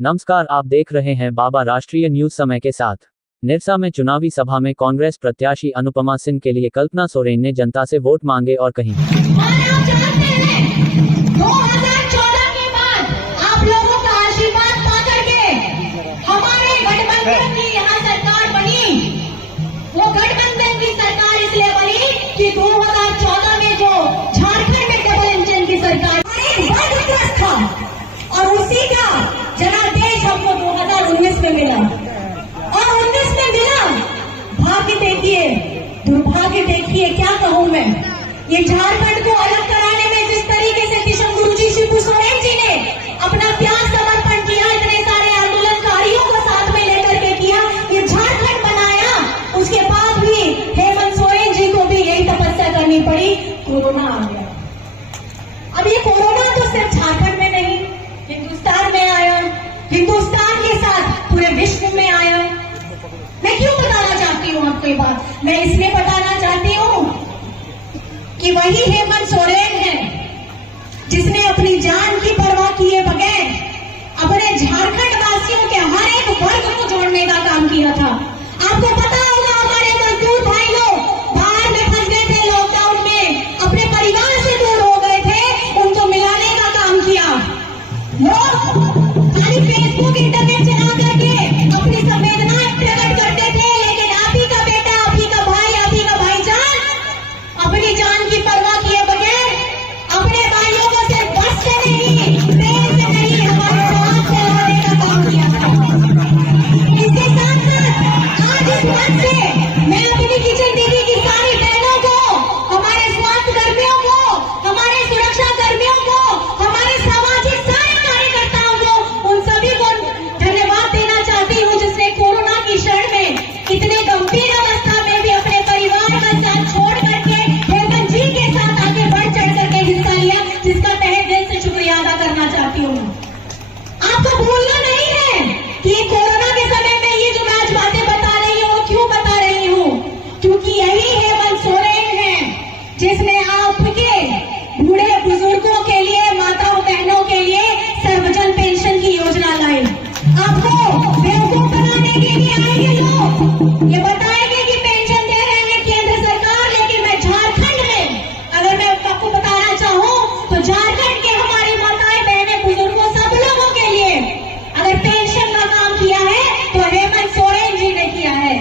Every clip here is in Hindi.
नमस्कार, आप देख रहे हैं बाबा राष्ट्रीय न्यूज समय के साथ। निरसा में चुनावी सभा में कांग्रेस प्रत्याशी अनुपमा सिंह के लिए कल्पना सोरेन ने जनता से वोट मांगे और कहीं 2014 के बाद आप लोगों का आशीर्वाद पाकर के हमारे गठबंधन की यहाँ सरकार बनी। वो गठबंधन की सरकार इसलिए बनी कि 2014 में जो झारखंड में डबल इंजन की सरकार था और उसी का जनादेश हमको 2019 में मिला और 19 में मिला। भाग्य देखिए, दुर्भाग्य देखिए, क्या कहूँ मैं। ये झारखंड को अलग कराने में जिस तरीके से किशन गुरुजी शिबू सोरेन जी ने अपना त्याग समर्पण किया, इतने सारे आंदोलनकारियों को साथ में लेकर के किया, ये झारखंड बनाया। उसके बाद भी हेमंत सोरेन जी को भी यही तपस्या करनी पड़ी। कोरोना आ गया। अब ये कोरोना तो सिर्फ झारखंड में नहीं, हिंदुस्तान में आया, हिंदुस्तान के साथ पूरे विश्व में आया। मैं क्यों बताना चाहती हूँ आपको ये बात? मैं इसलिए बताना चाहती हूँ कि वही हेमंत सोरेन है जिसने अपनी जान की परवाह किए बगैर अपने झारखंड वासियों के हर एक वर्ग को जोड़ने का काम किया था। आपको पता होगा, हमारे मजदूर भाई लोग बाहर में फंस गए थे, लॉकडाउन में अपने परिवार से दूर हो गए थे, उनको मिलाने का काम किया। लोग खाली फेसबुक इंटरनेट चला करके अपनी संवेदनाएं प्रकट करते थे, लेकिन आप ही का बेटा, आप ही का भाई, आप ही का भाईजान अपनी जान की परवाह किए बगैर अपने भाइयों को सिर्फ बस से नहीं, ट्रेन से नहीं, हमारे समाज से लड़ने का काम किया था। इसके साथ साथ आज इस बात से मैं अपनी किचन दीदी की सारी बहनों को, हमारे स्वास्थ्य कर्मियों को, हमारे सुरक्षा कर्मियों को, हमारे सामाजिक सारे कार्यकर्ताओं को, उन सभी को धन्यवाद देना चाहती हूँ जिसने कोरोना की क्षण में इतने गंभीर अवस्था में भी अपने परिवार का साथ छोड़ करके हेमंत जी के साथ आगे बढ़ चढ़ करके हिस्सा लिया, जिसका तहे दिल से शुक्रिया अदा करना चाहती हूँ। आपको भूलना नहीं है कि कोरोना के समय में ये जो मैं आज बातें बता रही हूँ, क्यों बता रही हूँ? क्योंकि यही हेमंत सोरेन है जिसने आपके बूढ़े बुजुर्गों के लिए, माताओं बहनों के लिए सर्वजन पेंशन की योजना लाई। आपको बेवकूफ बनाने के लिए आएंगे लोग, ये बताएंगे कि पेंशन दे रहे हैं केंद्र सरकार, लेकिन मैं झारखंड में, अगर मैं आपको बताना चाहूँ तो झारखंड के हमारी माताएं बहनें बुजुर्गों सब लोगों के लिए अगर पेंशन का काम किया है तो हेमंत सोरेन जी ने किया है।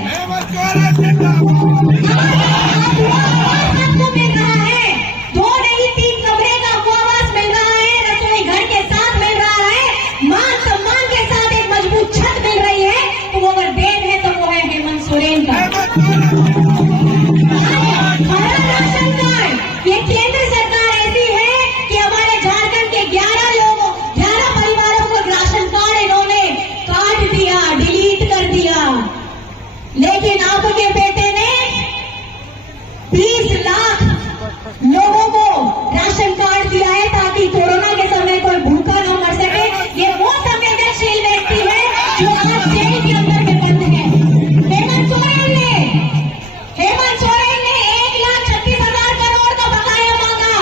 सबको मिल रहा है, 2 नहीं 3 कमरे का आपको आवास मिल रहा है, रसोई घर के साथ मिल रहा है, मान सम्मान के साथ एक मजबूत छत मिल रही है। तो वो अगर देन है तो वो है हेमंत सोरेन का। हमारा राशन कार्ड, ये केंद्र सरकार ऐसी है कि हमारे झारखंड के 11 परिवारों को राशन कार्ड इन्होंने काट दिया, डिलीट कर दिया, लेकिन आपके बेटे ने 20 लाख लोगों को राशन कार्ड दिया है ताकि कोरोना के समय कोई भूखा न मर सके। ये वो संवेदनशील व्यक्ति है जो आज जेल के अंदर में बंद है। हेमंत सोरेन ने 1,36,000 करोड़ का बकाया मांगा,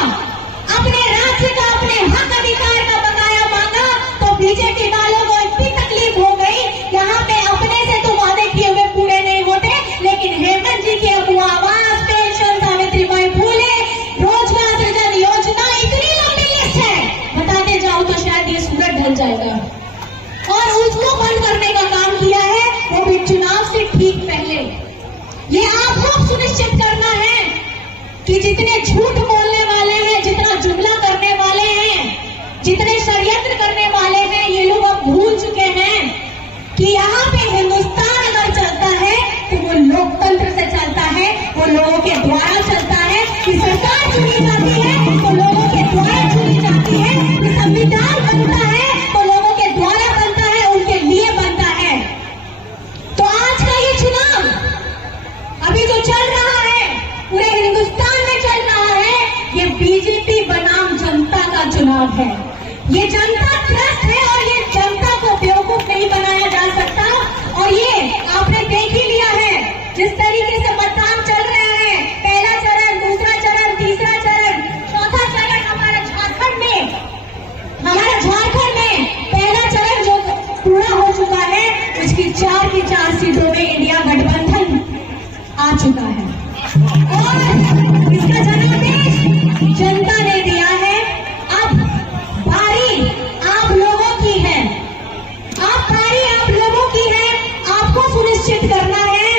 अपने राज्य का, अपने हक अधिकार का बकाया मांगा। तो बीजेपी वालों को इतनी तकलीफ हो गई, यहाँ पे अपने से तो वादे किए हुए पूरे नहीं होते, लेकिन हेमंत जी के अब आवास, पेंशन, सावित्रीबाई फूले, रोजगार सृजन योजना, इतनी लंबी लिस्ट है, बताते जाओ तो शायद ये सूरज ढल जाएगा। और उसको बंद करने का काम किया है, वो भी चुनाव से ठीक पहले। ये आप लोग सुनिश्चित करना है कि जितने झूठ बोलने वाले हैं, जितना जुमला करने वाले हैं, जितने षड्यंत्र करने वाले हैं, ये लोग अब भूल चुके हैं कि यहाँ पे हिंदुस्तान अगर चलता है तो वो लोकतंत्र से चलता है, वो लोगों के द्वारा चलता है। कि सरकार चुनी जाती है तो लोगों के द्वारा चुनी जाती है, कि संविधान बनता है तो लोगों के द्वारा बनता है, उनके लिए बनता है। तो आज का ये चुनाव अभी जो चल रहा है, पूरे हिंदुस्तान में चल रहा है, ये बीजेपी बनाम जनता का चुनाव है। ये जनता त्रस्त है और ये जनता को बेवकूफ नहीं बनाया जा सकता। और ये आपने देख ही लिया है जिस तरीके से मतदान चल रहे हैं, पहला चरण, दूसरा चरण, तीसरा चरण, चौथा चरण हमारे झारखंड में, पहला चरण जो आ चुका है और इसका जनादेश जनता ने दिया है। अब बारी आप लोगों की है, अब बारी आप लोगों की है। आपको सुनिश्चित करना है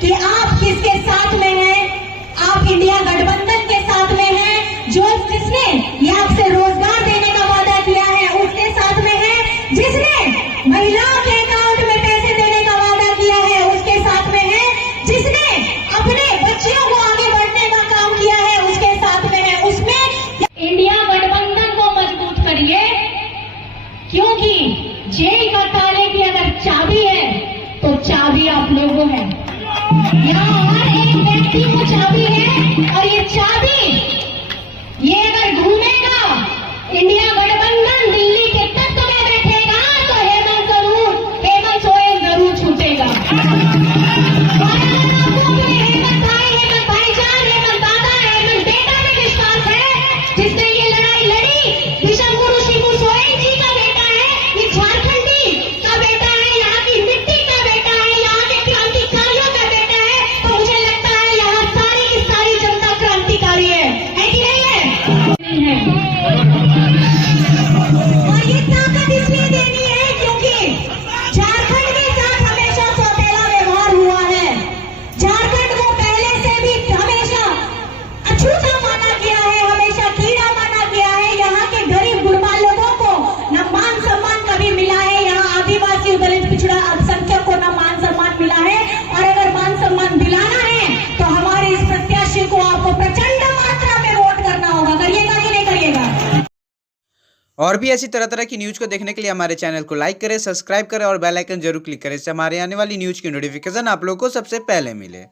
कि आप किसके साथ में हैं। आप इंडिया गठबंधन के साथ में हैं, जो जिसने ये आपसे रोजगार देने का वादा किया है उसके साथ में है, जिसने महिलाओं के अकाउंट में पैसे देने का वादा किया है उसके साथ में है, जिसने अपने बच्चियों को आगे बढ़ने का काम किया है उसके साथ में है। उसमें इंडिया गठबंधन को मजबूत करिए, क्योंकि जेल का ताले की अगर चाबी है तो चाबी आप लोगों है। यहाँ हर एक व्यक्ति को चाबी है और ये चाबी ये अगर घूमेगा इंडिया गठबंधन दिल्ली के तख्त में बैठेगा तो हेमंत सोरेन जरूर छूटेगा। और अगर आपको अपने हेमंत भाईजान, हेमंत दादा, हेमंत बेटा में विश्वास है, जिसने ये लड़ाई लड़ी, विषम गुरु शिबू सोरेन जी का बेटा है, ये झारखंडी का बेटा है, यहाँ की मिट्टी का बेटा है, यहाँ के क्रांतिकारियों का बेटा है, तो मुझे लगता है यहाँ सारी की सारी जनता क्रांतिकारी है कि नहीं है? और ये ताकत इसलिए देनी है क्योंकि झारखंड के साथ हमेशा सौतेला व्यवहार हुआ है। झारखंड को पहले से भी हमेशा अछूता माना गया है, हमेशा कीड़ा माना गया है। यहाँ के गरीब गुरबा लोगों को न मान सम्मान कभी मिला है, यहाँ आदिवासी दलित पिछड़ा अल्पसंख्यक को न मान सम्मान मिला है। और अगर मान सम्मान दिलाना है तो हमारे इस प्रत्याशी को आपको प्रचंड मात्रा में वोट करना होगा। करिएगा कि नहीं करिएगा? और भी ऐसी तरह तरह की न्यूज़ को देखने के लिए हमारे चैनल को लाइक करें, सब्सक्राइब करें और बेल आइकन जरूर क्लिक करें, इससे हमारे आने वाली न्यूज़ की नोटिफिकेशन आप लोगों को सबसे पहले मिले।